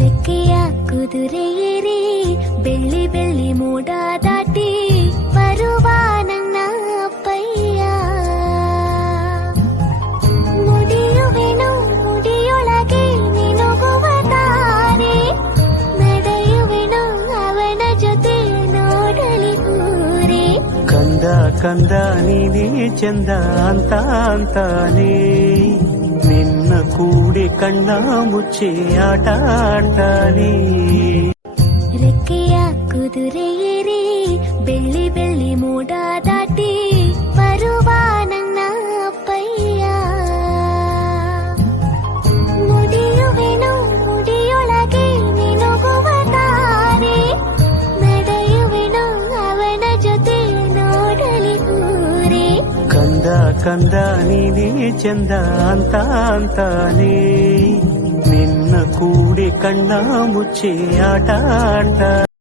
ರೆಕ್ಕೆಯ ಕುದುರೆ ಏರಿ ಬೆಳ್ಳಿ ಬೆಳ್ಳಿ ಮೋಡ ದಾಟಿ ಬರುವ ನನ್ನ ಅಪ್ಪಯ್ಯ. ನುಡಿಯುವೆನು ಮುಡಿಯೊಳಗೆ ನಿನುಗುವ ತಾರೆ, ನಡೆಯುವೆನು ಅವನ ಜೊತೆ ನೋಡಲಿ ಊರೇ. ಕಂದ ಕಂದ ನೀನೇ ಚಂದ ಅಂತ ಅಂತಾನೆ, ನಿನ್ನ ಕೂಡಿ ಕಣ್ಣ ಮುಚ್ಚಿ ಆಟ ಆಡ್ತಾನೆ. ರೆಕ್ಕೆಯ ಕುದುರೆ ಏರಿ ಬೆಳ್ಳಿ ಬೆಳ್ಳಿ ಮೋಡ ದಾಟಿ ಬರುವ ನನ್ನ ಅಪ್ಪಯ್ಯ. ನುಡಿಯುವೆನು ಮುಡಿಯೊಳಗೆ ನಿನುಗುವ ತಾರೆ, ನಡೆಯುವೆನು ಅವನ ಜೊತೆ ನೋಡಲಿ ಊರೇ. ಕಂದ ಕಂದ ನೀನೇ ಚಂದ ಅಂತ ಅಂತಾನೆ, ನಿನ್ನ ಕೂಡಿ ಕಣ್ಣ ಮುಚ್ಚಿ ಆಟ ಆಡ್ತಾನೆ.